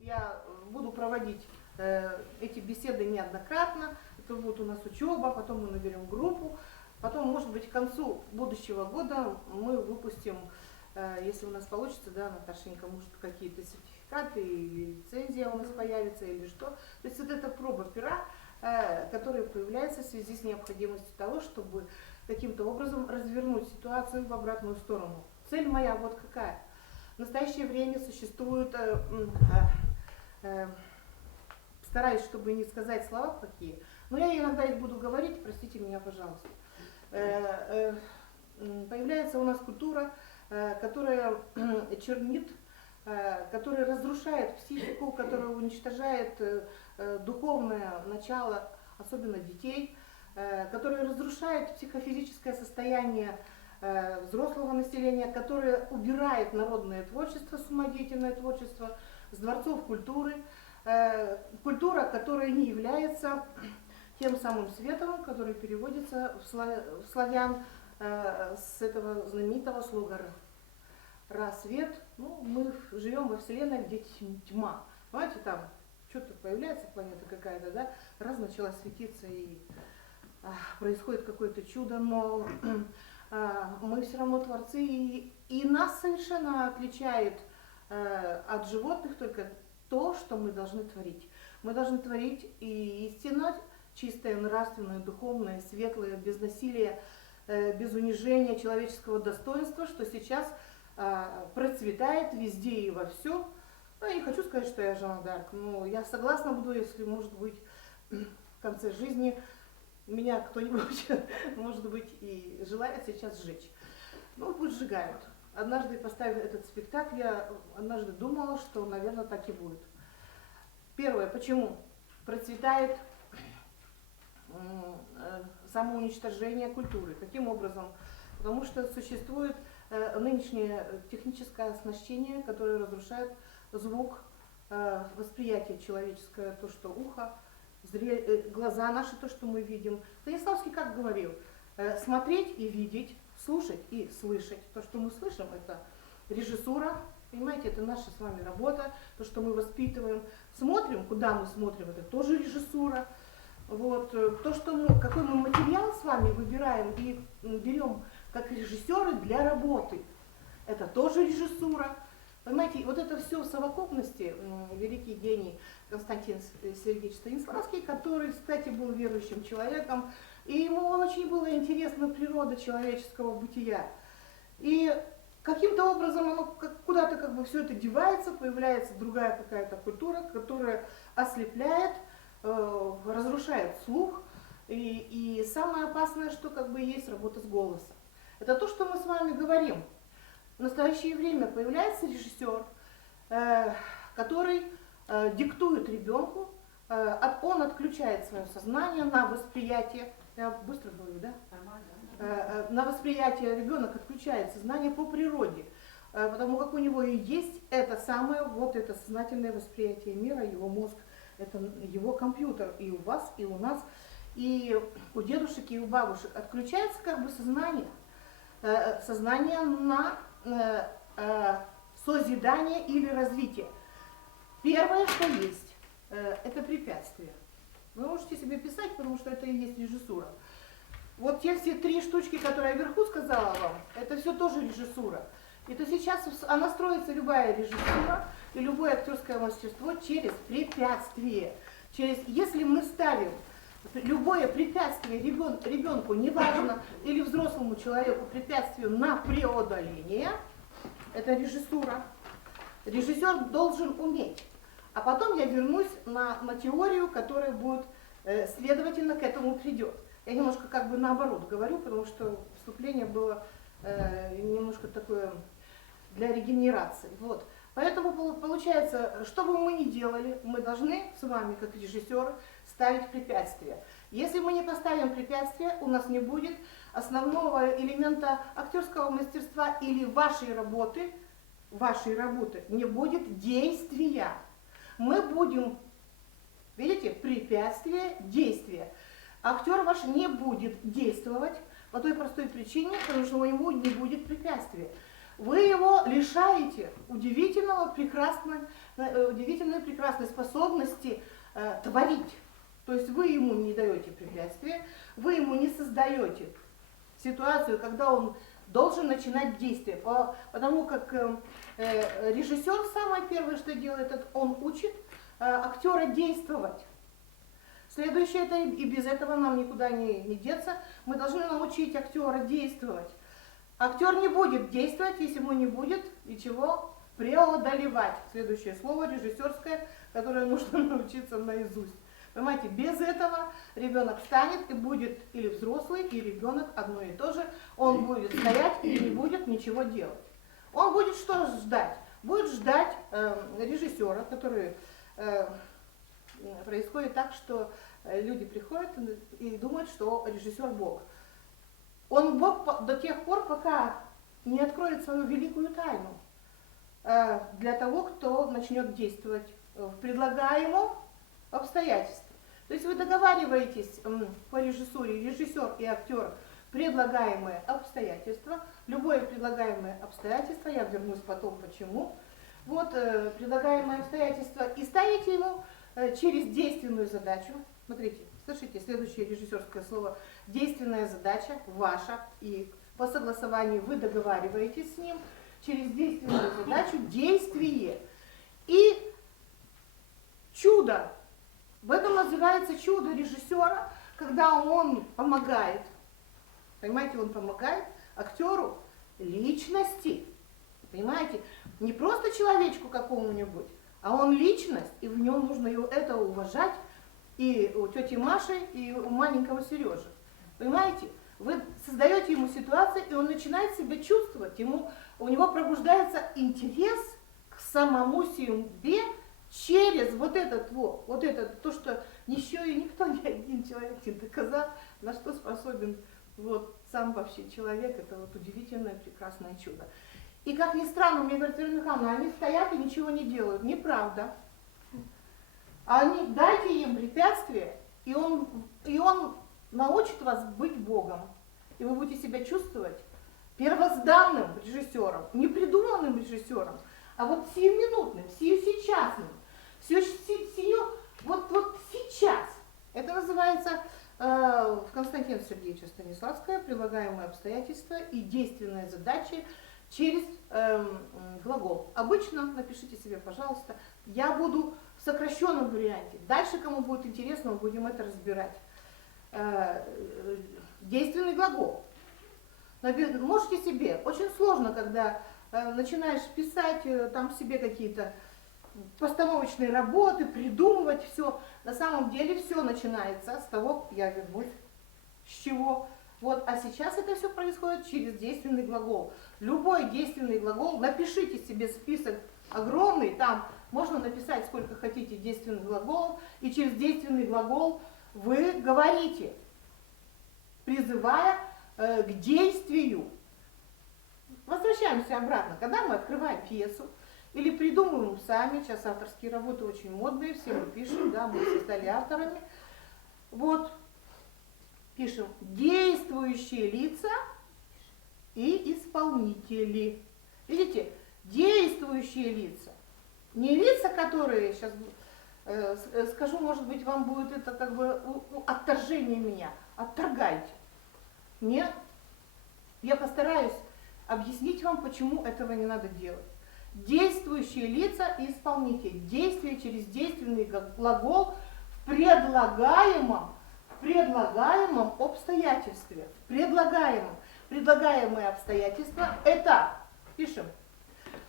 Я буду проводить эти беседы неоднократно. Это будет у нас учеба, потом мы наберем группу. Потом, может быть, к концу будущего года мы выпустим, если у нас получится, да, Наташенька, может, какие-то сертификаты или лицензия у нас появится, или что. То есть вот это проба пера, которая появляется в связи с необходимостью того, чтобы каким-то образом развернуть ситуацию в обратную сторону. Цель моя вот какая. В настоящее время существует, стараюсь, чтобы не сказать слова какие, но я иногда их буду говорить, простите меня, пожалуйста. Появляется у нас культура, которая чернит, которая разрушает психику, которая уничтожает духовное начало, особенно детей, которая разрушает психофизическое состояние взрослого населения, которое убирает народное творчество, самодеятельное творчество с дворцов культуры. Культура, которая не является тем самым светом, который переводится в славян с этого знаменитого слога «Рассвет». Ну, мы живем во Вселенной, где тьма. Понимаете, там что-то появляется, планета какая-то, да, раз начала светиться и происходит какое-то чудо, но мы все равно творцы, и нас совершенно отличает от животных только то, что мы должны творить. Мы должны творить и истинно чистое, нравственное, духовное, светлое, без насилия, без унижения человеческого достоинства, что сейчас процветает везде и во всем. Ну, я не хочу сказать, что я Жанна д'Арк, но я согласна буду, если, может быть, в конце жизни меня кто-нибудь, может быть, и желает сейчас сжечь. Ну, пусть сжигают. Однажды, поставив этот спектакль, я однажды думала, что, наверное, так и будет. Первое, почему процветает самоуничтожение культуры? Каким образом? Потому что существует нынешнее техническое оснащение, которое разрушает звук, восприятие человеческое, то, что ухо, глаза наши, то, что мы видим. Станиславский как говорил, смотреть и видеть, слушать и слышать. То, что мы слышим, это режиссура, понимаете, это наша с вами работа, то, что мы воспитываем. Смотрим, куда мы смотрим, это тоже режиссура. Вот. То, что какой мы материал с вами выбираем и берем как режиссеры для работы, это тоже режиссура. Понимаете, вот это все в совокупности, великий гений Константин Сергеевич Станиславский, который, кстати, был верующим человеком, и ему очень была интересна природа человеческого бытия. И каким-то образом оно куда-то как бы все это девается, появляется другая какая-то культура, которая ослепляет, разрушает слух. И самое опасное, что как бы есть работа с голосом. Это то, что мы с вами говорим. В настоящее время появляется режиссер, который диктует ребенку, он отключает свое сознание на восприятие. Я быстро говорю, да? Нормально. На восприятие ребенок отключает сознание по природе, потому как у него и есть это самое, вот это сознательное восприятие мира, его мозг, это его компьютер, и у вас, и у нас, и у дедушек, и у бабушек отключается как бы сознание на созидание или развитие. Первое, что есть, это препятствие. Вы можете себе писать, потому что это и есть режиссура. Вот те все три штучки, которые я вверху сказала вам, это все тоже режиссура. Это сейчас она строится, любая режиссура и любое актерское мастерство через препятствие. Если мы ставим любое препятствие ребенку, неважно, или взрослому человеку, препятствию на преодоление, это режиссура. Режиссер должен уметь. А потом я вернусь на теорию, которая будет, следовательно, к этому придет. Я немножко как бы наоборот говорю, потому что вступление было немножко такое для регенерации. Вот. Поэтому получается, что бы мы ни делали, мы должны с вами, как режиссеры, ставить препятствия. Если мы не поставим препятствия, у нас не будет основного элемента актерского мастерства или вашей работы не будет действия. Мы будем, видите, препятствие действия. Актер ваш не будет действовать по той простой причине, потому что у него не будет препятствия. Вы его лишаете удивительной прекрасной способности творить. То есть вы ему не даете препятствия, вы ему не создаете ситуацию, когда он должен начинать действие. Потому как режиссер самое первое, что делает, это он учит актера действовать. Следующее, это и без этого нам никуда не деться, мы должны научить актера действовать. Актер не будет действовать, если ему не будет ничего преодолевать. Следующее слово режиссерское, которое нужно научиться наизусть. Понимаете, без этого ребенок встанет и будет или взрослый, и ребенок одно и то же. Он будет стоять и не будет ничего делать. Он будет что ждать? Будет ждать режиссера, который происходит так, что люди приходят и думают, что режиссер Бог. Он Бог до тех пор, пока не откроет свою великую тайну для того, кто начнет действовать в предлагаемом обстоятельстве. То есть вы договариваетесь по режиссуре, режиссер и актер, предлагаемые обстоятельства, любое предлагаемое обстоятельство, я вернусь потом почему, вот предлагаемое обстоятельство, и ставите ему через действенную задачу, смотрите, слышите, следующее режиссерское слово, действенная задача ваша, и по согласованию вы договариваетесь с ним, через действенную задачу действие. И чудо, в этом называется чудо режиссера, когда он помогает, понимаете, он помогает актеру личности, понимаете, не просто человечку какому-нибудь, а он личность, и в нем нужно это уважать и у тети Маши, и у маленького Сережи. Понимаете? Вы создаете ему ситуацию, и он начинает себя чувствовать, у него пробуждается интерес к самому себе через вот это, то, что еще и никто, ни один человек не доказал, на что способен вот сам вообще человек, это вот удивительное, прекрасное чудо. И как ни странно, мне говорят, Ирина Михайловна, они стоят и ничего не делают. Неправда. Дайте им препятствие, и он научит вас быть Богом. И вы будете себя чувствовать первозданным режиссером, не придуманным режиссером, а вот сиюминутным, сиюсечасным. Вот сейчас. Это называется в Константина Сергеевича Станиславского прилагаемые обстоятельства и действенные задачи через глагол. Обычно, напишите себе, пожалуйста, я буду в сокращенном варианте. Дальше, кому будет интересно, мы будем это разбирать. Действенный глагол. Можете себе, очень сложно, когда начинаешь писать там себе какие-то постановочные работы, придумывать все. На самом деле все начинается с того, я вернусь, с чего. Вот, а сейчас это все происходит через действенный глагол. Любой действенный глагол, напишите себе список огромный, там можно написать сколько хотите действенных глаголов, и через действенный глагол вы говорите, призывая к действию. Возвращаемся обратно, когда мы открываем пьесу, или придумываем сами, сейчас авторские работы очень модные, все мы пишем, да, мы все стали авторами. Вот, пишем действующие лица и исполнители. Видите, действующие лица. Не лица, которые, сейчас скажу, может быть, вам будет это как бы отторжение меня. Отторгайте. Нет. Я постараюсь объяснить вам, почему этого не надо делать. Действующие лица и исполнители. Действие через действенный глагол в предлагаемом обстоятельстве. Предлагаемое обстоятельство это, пишем,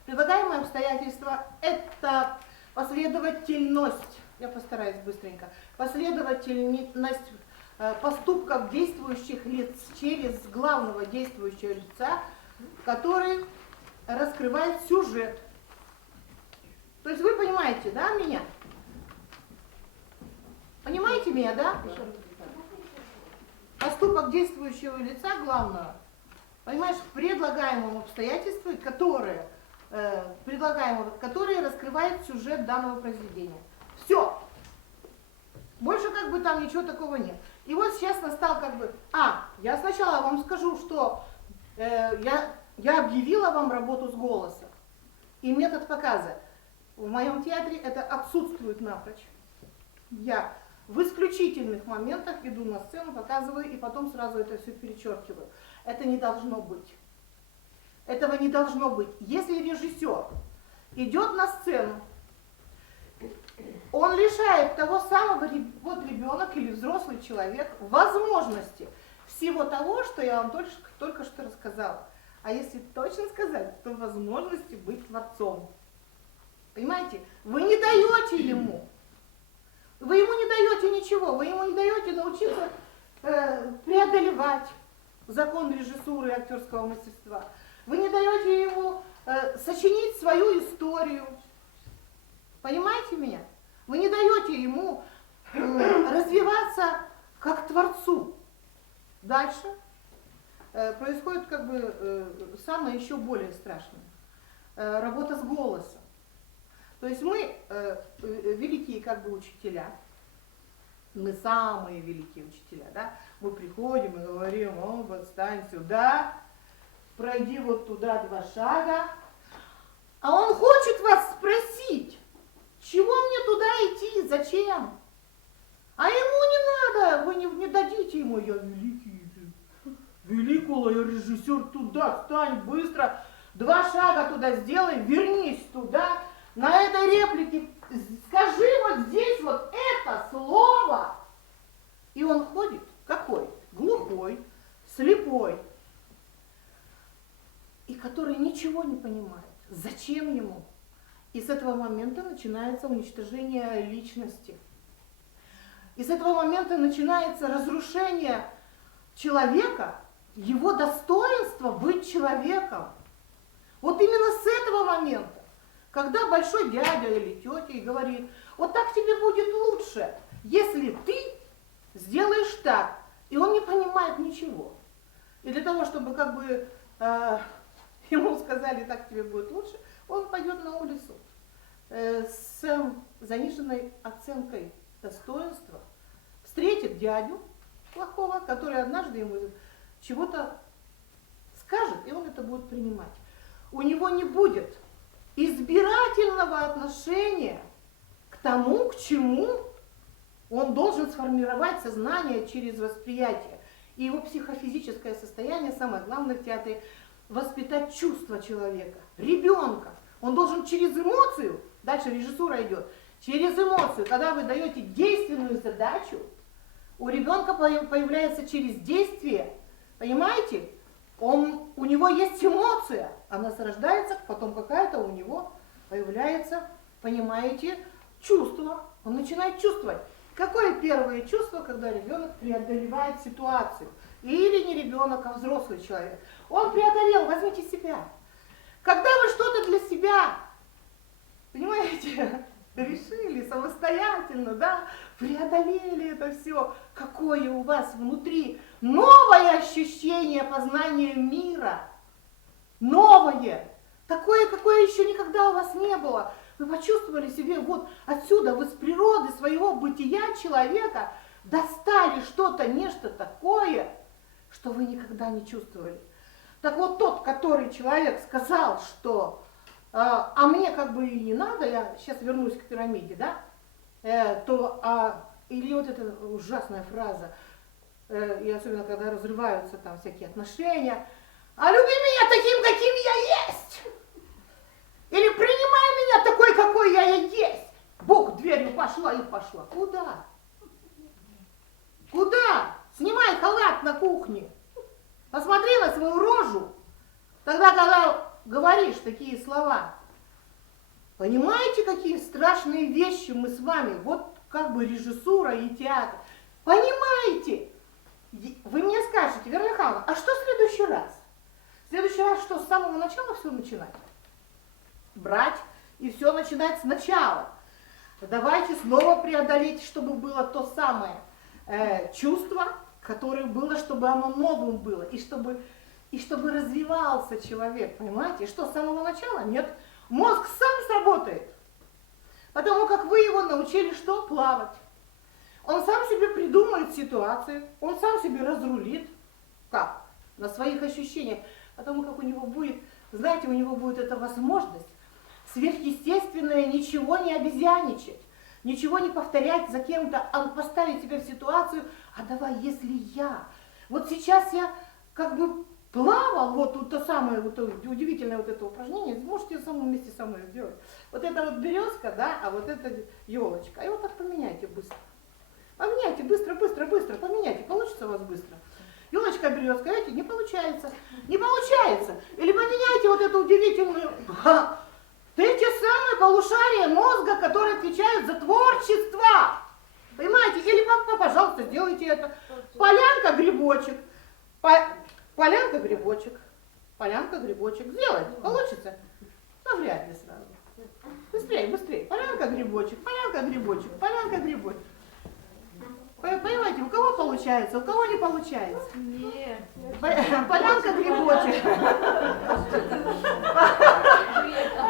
предлагаемое обстоятельство это последовательность, я постараюсь быстренько, последовательность поступков действующих лиц через главного действующего лица, который раскрывает сюжет. То есть вы понимаете, да, меня? Понимаете меня, да? Поступок действующего лица главного, понимаешь, в предлагаемом обстоятельстве, которое предлагаемого, который раскрывает сюжет данного произведения. Все. Больше как бы там ничего такого нет. И вот сейчас настал как бы... я сначала вам скажу, что я объявила вам работу с голосом. И метод показа. В моем театре это отсутствует напрочь. Я в исключительных моментах иду на сцену, показываю, и потом сразу это все перечеркиваю. Это не должно быть. Этого не должно быть. Если режиссер идет на сцену, он лишает того самого, вот ребенок или взрослый человек, возможности всего того, что я вам только что рассказала. А если точно сказать, то возможности быть творцом. Понимаете? Вы не даете ему. Вы ему не даете ничего. Вы ему не даете научиться преодолевать закон режиссуры и актерского мастерства. Вы не даете ему сочинить свою историю. Понимаете меня? Вы не даете ему развиваться как творцу. Дальше происходит как бы самое еще более страшное. Работа с голосом. То есть мы великие как бы учителя, мы самые великие учителя, да? Мы приходим и говорим: отстань сюда, пройди вот туда 2 шага. А он хочет вас спросить, чего мне туда идти, зачем? А ему не надо, вы не дадите ему: я великий режиссер, туда встань быстро, 2 шага туда сделай, вернись туда, на этой реплике скажи вот здесь вот это слово. И он ходит, какой? Глухой, слепой, и который ничего не понимает. Зачем ему? И с этого момента начинается уничтожение личности. И с этого момента начинается разрушение человека, его достоинства быть человеком. Вот именно с этого момента, когда большой дядя или тетя говорит: вот так тебе будет лучше, если ты сделаешь так, и он не понимает ничего. И для того, чтобы как бы ему сказали: так тебе будет лучше, он пойдет на улицу с заниженной оценкой достоинства, встретит дядю плохого, который однажды ему чего-то скажет, и он это будет принимать. У него не будет избирательного отношения к тому, к чему он должен сформировать сознание через восприятие. И его психофизическое состояние, самое главное в театре, воспитать чувства человека, ребенка. Он должен через эмоцию, дальше режиссура идет, через эмоцию, когда вы даете действенную задачу, у ребенка появляется через действие, понимаете? У него есть эмоция, она зарождается, потом какая-то у него появляется, понимаете, чувство. Он начинает чувствовать. Какое первое чувство, когда ребенок преодолевает ситуацию? Или не ребенок, а взрослый человек. Он преодолел, возьмите себя. Когда вы что-то для себя, понимаете, решили самостоятельно, да, преодолели это все, какое у вас внутри новое ощущение познания мира, новое, такое, какое еще никогда у вас не было. Вы почувствовали себе вот отсюда, вы с природы своего бытия человека достали что-то, нечто такое, что вы никогда не чувствовали. Так вот тот, который человек сказал, что а мне как бы и не надо, я сейчас вернусь к пирамиде, да, или вот эта ужасная фраза, и особенно когда разрываются там всякие отношения: а люби меня таким, каким я есть, или принимай меня такой, какой я и есть. Бог дверью пошла и пошла. Куда? Куда? Снимай халат на кухне. Посмотри на свою рожу, тогда, когда говоришь такие слова. Понимаете, какие страшные вещи мы с вами, вот как бы режиссура и театр. Понимаете? Вы мне скажете: Вера Михайловна, а что в следующий раз? В следующий раз что, с самого начала все начинать? Брать и все начинать сначала. Давайте снова преодолеть, чтобы было то самое чувство, которое было, чтобы оно новым было, и чтобы и чтобы развивался человек, понимаете? И что, с самого начала? Нет. Мозг сам сработает, потому как вы его научили что? Плавать. Он сам себе придумает ситуации, он сам себе разрулит. Как? На своих ощущениях. Потому как у него будет, знаете, у него будет эта возможность сверхъестественное, ничего не обезьяничать, ничего не повторять за кем-то, а поставить себя в ситуацию, а давай, если я. Вот сейчас я как бы плавал, вот то самое, вот удивительное вот это упражнение, можете самому вместе со мной сделать. Вот это вот березка, да, а вот это елочка. И вот так поменяйте быстро. Поменяйте быстро, быстро, быстро, поменяйте, получится у вас быстро. Елочка, березка, видите, не получается. Не получается. Или поменяйте вот эту удивительную... Те самые полушария мозга, которые отвечают за творчество. Понимаете? Или, пожалуйста, сделайте это. Полянка, грибочек. Полянка, грибочек. Полянка, грибочек. Сделайте. Получится? Ну, вряд ли сразу. Быстрее, быстрее. Полянка, грибочек. Полянка, грибочек. Полянка, грибочек. Понимаете, у кого получается, у кого не получается? Нет. Полянка, грибочек.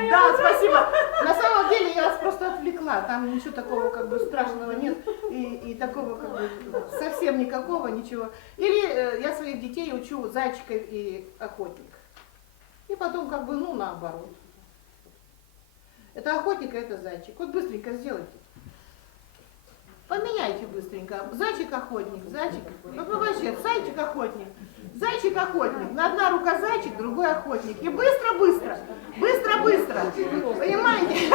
Да, спасибо. На самом деле я вас просто отвлекла. Там ничего такого как бы страшного нет. И такого как бы совсем никакого, ничего. Или я своих детей учу зайчика и охотник. И потом как бы, ну, наоборот. Это охотник, а это зайчик. Вот быстренько сделайте. Поменяйте быстренько. Зайчик-охотник, зайчик. Ну, вообще, зайчик-охотник. Зайчик-охотник. На одна рука зайчик, другой охотник. И быстро-быстро. Быстро-быстро. Понимаете?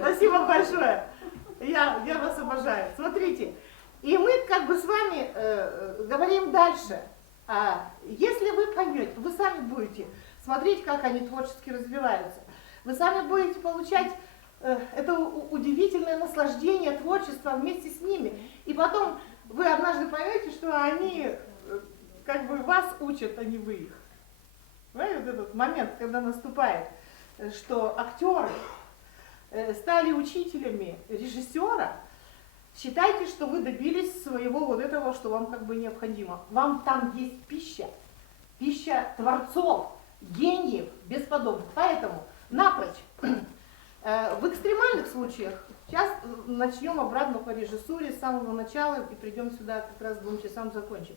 Спасибо большое. Я вас обожаю. Смотрите. И мы как бы с вами говорим дальше. Если вы поймете, вы сами будете смотреть, как они творчески развиваются. Вы сами будете получать это удивительное наслаждение творчества вместе с ними. И потом вы однажды поймете, что они как бы вас учат, а не вы их. Понимаете, вот этот момент, когда наступает, что актеры стали учителями режиссера, считайте, что вы добились своего вот этого, что вам как бы необходимо. Вам там есть пища, пища творцов, гениев, бесподобных. Поэтому напрочь. В экстремальных случаях, сейчас начнем обратно по режиссуре с самого начала и придем сюда как раз к 2 часам закончим.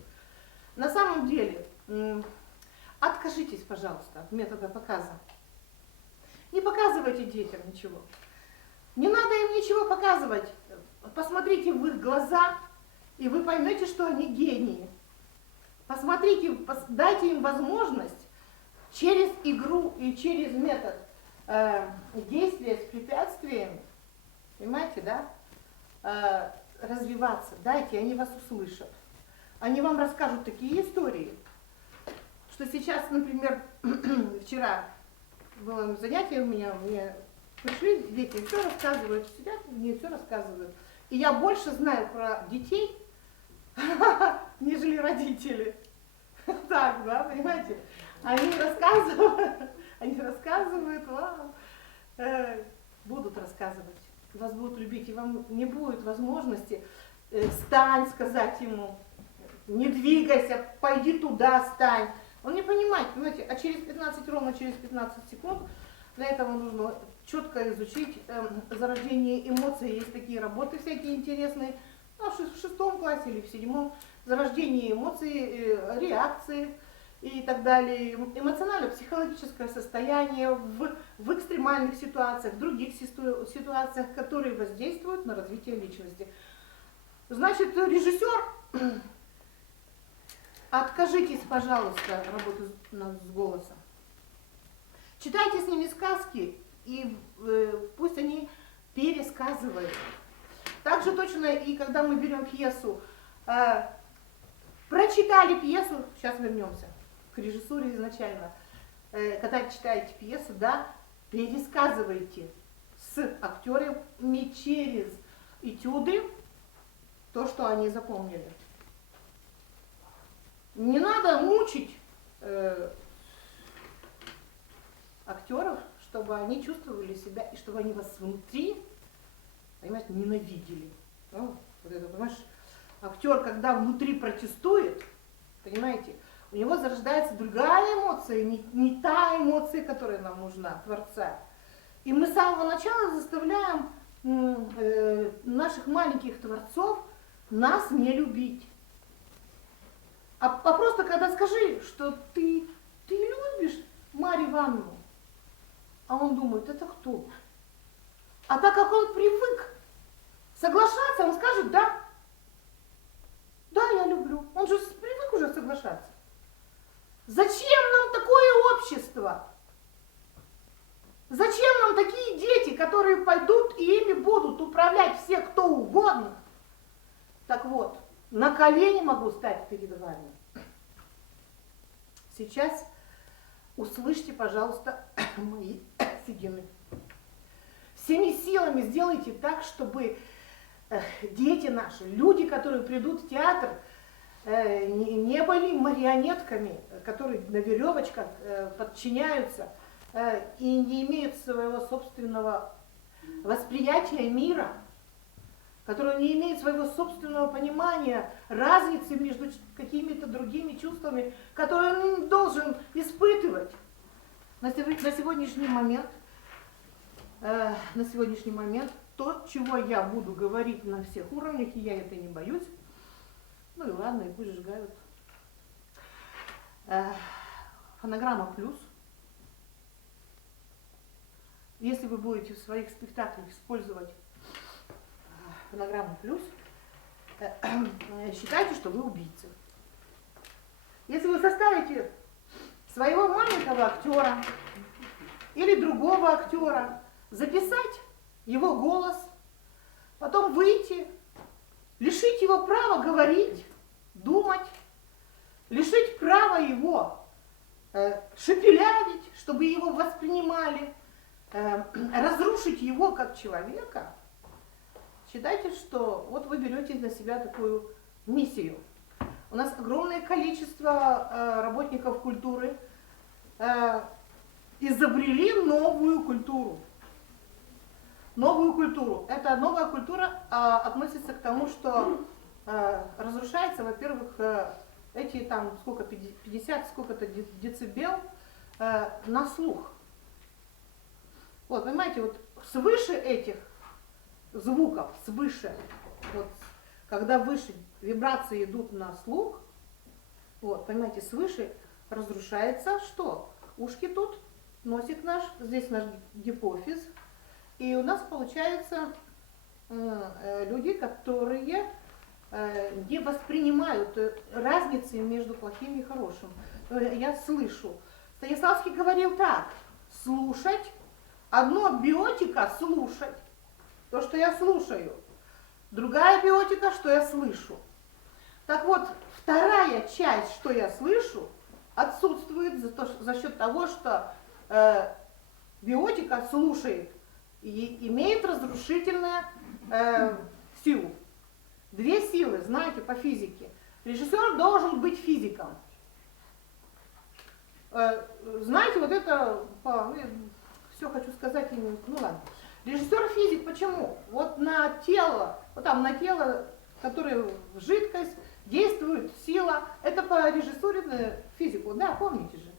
На самом деле, откажитесь, пожалуйста, от метода показа. Не показывайте детям ничего. Не надо им ничего показывать. Посмотрите в их глаза, и вы поймете, что они гении. Посмотрите, дайте им возможность через игру и через метод действия с препятствиями, понимаете, да, развиваться. Дайте, они вас услышат. Они вам расскажут такие истории, что сейчас, например, вчера было занятие у меня, мне пришли дети, все рассказывают, сидят, мне все рассказывают. И я больше знаю про детей, нежели родители. Так, да, понимаете? Они рассказывают вам, будут рассказывать, вас будут любить, и вам не будет возможности встань, сказать ему, не двигайся, пойди туда, стань. Он не понимает, понимаете, а ровно через 15 секунд, для этого нужно четко изучить зарождение эмоций, есть такие работы всякие интересные, в 6 классе или в 7, зарождение эмоций, реакции и так далее, эмоционально-психологическое состояние в экстремальных ситуациях, в других ситуациях, которые воздействуют на развитие личности. Значит, режиссер, откажитесь, пожалуйста, работать с голосом. Читайте с ними сказки, и пусть они пересказывают. Так же точно и когда мы берем пьесу, прочитали пьесу, сейчас вернемся к режиссуре изначально, когда читаете пьесу, да, пересказывайте с актерами через этюды то, что они запомнили. Не надо мучить актеров, чтобы они чувствовали себя и чтобы они вас внутри, понимаете, ненавидели. Ну, вот это, понимаешь, актер, когда внутри протестует, Понимаете? У него зарождается другая эмоция, не та эмоция, которая нам нужна, Творца. И мы с самого начала заставляем наших маленьких творцов нас не любить. А просто когда скажи, что ты любишь Марью Ивановну, а он думает, это кто? А так как он привык соглашаться, он скажет, да, я люблю. Он же привык уже соглашаться. Зачем нам такое общество? Зачем нам такие дети, которые пойдут и ими будут управлять все, кто угодно? Так вот, на колени могу стать перед вами. Сейчас услышьте, пожалуйста, мои седины. Всеми силами сделайте так, чтобы дети наши, люди, которые придут в театр, не были марионетками, которые на веревочках подчиняются и не имеют своего собственного восприятия мира, которые не имеют своего собственного понимания разницы между какими-то другими чувствами, которые он должен испытывать. На сегодняшний момент то, чего я буду говорить на всех уровнях, и я это не боюсь, ну и ладно, и пусть сжигают. Фонограмма плюс. Если вы будете в своих спектаклях использовать фонограмму плюс, считайте, что вы убийцы. Если вы составите своего маленького актера или другого актера, записать его голос, потом выйти, лишить его права говорить, думать, лишить права его шепелявить, чтобы его воспринимали, разрушить его как человека, считайте, что вот вы берете на себя такую миссию. У нас огромное количество работников культуры изобрели новую культуру. Новую культуру. Эта новая культура относится к тому, что разрушается, во-первых, эти там сколько, 50 сколько-то децибел на слух. Вот, понимаете, вот свыше этих звуков, свыше, вот, когда выше вибрации идут на слух, вот, понимаете, свыше разрушается что? Ушки тут, носик наш, здесь наш гипофиз, и у нас получается люди, которые не воспринимают разницы между плохим и хорошим. Я слышу. Станиславский говорил так: слушать, одно биотика слушать, то, что я слушаю, другая биотика, что я слышу. Так вот, вторая часть, что я слышу, отсутствует за счет того, что биотика слушает и имеет разрушительную силу. Две силы, знаете, по физике. Режиссер должен быть физиком. Знаете, вот это, все хочу сказать, ну ладно. Режиссер физик, почему? Вот на тело, вот там на тело, которое в жидкость, действует сила. Это по режиссуре физику, да, помните же.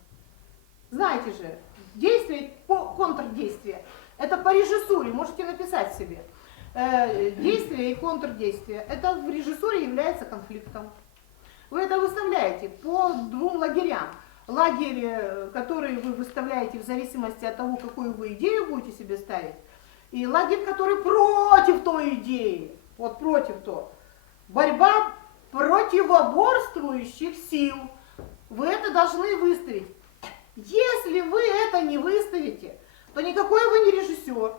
Знаете же, действие, контрдействие. Это по режиссуре, можете написать себе. Действие и контрдействие. Это в режиссуре является конфликтом. Вы это выставляете по двум лагерям. Лагерь, который вы выставляете в зависимости от того, какую вы идею будете себе ставить, и лагерь, который против той идеи. Вот против то. Борьба противоборствующих сил. Вы это должны выставить. Если вы это не выставите, то никакой вы не режиссер.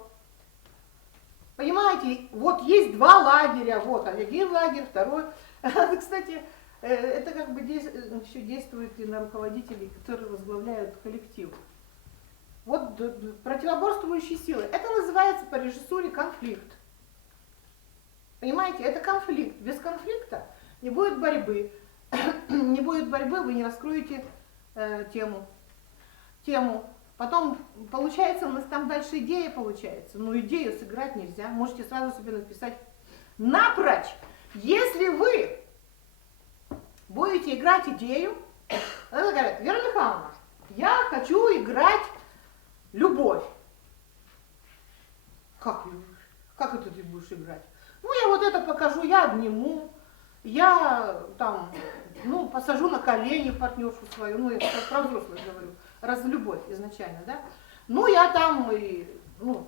Понимаете, вот есть два лагеря, вот один лагерь, второй. Кстати, это как бы еще действует и на руководителей, которые возглавляют коллектив. Вот противоборствующие силы. Это называется по режиссуре конфликт. Понимаете, это конфликт. Без конфликта не будет борьбы. Не будет борьбы, вы не раскроете тему. Потом, получается, у нас там дальше идея получается. Но идею сыграть нельзя. Можете сразу себе написать напрочь. Если вы будете играть идею. Она говорит: Вера Михайловна, я хочу играть любовь. Как это ты будешь играть? Ну, я вот это покажу, я обниму, я там, ну, посажу на колени партнершу свою, ну, я про взрослых говорю, раз любовь изначально, да. Ну, я там, ну,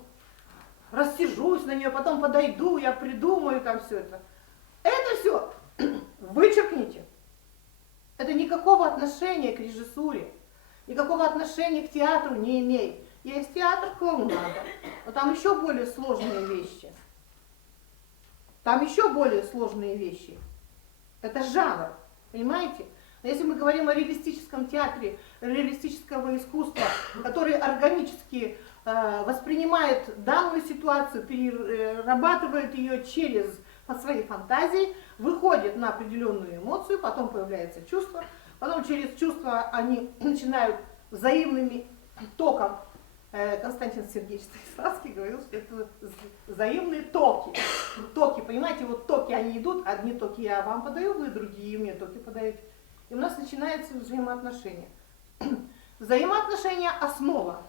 рассижусь на нее, потом подойду, я придумаю там все это. Это все вычеркните. Это никакого отношения к режиссуре, никакого отношения к театру не имеет. Есть театр клоунада, но там еще более сложные вещи. Там еще более сложные вещи. Это жанр, понимаете? Но если мы говорим о реалистическом театре, реалистического искусства, который органически воспринимает данную ситуацию, перерабатывает ее по своей фантазии, выходит на определенную эмоцию, потом появляется чувство, потом через чувство они начинают взаимным током. Константин Сергеевич Станиславский говорил, что это взаимные токи. Токи, понимаете, вот токи, они идут, одни токи я вам подаю, вы другие мне токи подаете. И у нас начинается взаимоотношения. Взаимоотношения – основа.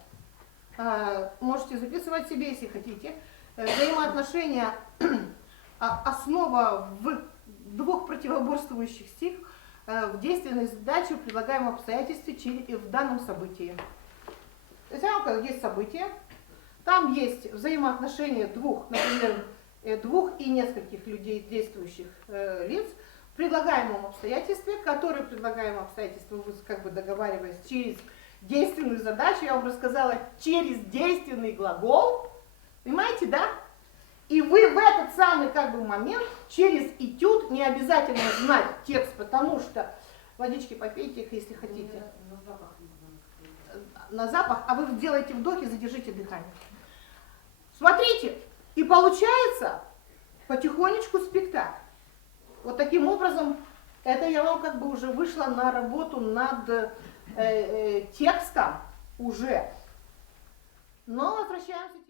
Можете записывать себе, если хотите. Взаимоотношения – основа в двух противоборствующих стих в действенной задаче, предлагаемом обстоятельстве в данном событии. То есть, есть событие, там есть взаимоотношения двух, например, двух и нескольких людей, действующих лиц, в предлагаемом обстоятельстве, которое предлагаемое обстоятельство, вы как бы договариваясь через действенную задачу, я вам рассказала, через действенный глагол, понимаете, да? И вы в этот самый как бы момент через этюд, не обязательно знать текст, потому что водички попейте их, если хотите. На запах, а вы делаете вдохи, задержите дыхание. Смотрите, и получается потихонечку спектакль. Вот таким образом, это я вам как бы уже вышла на работу над текстом уже. Но возвращаемся.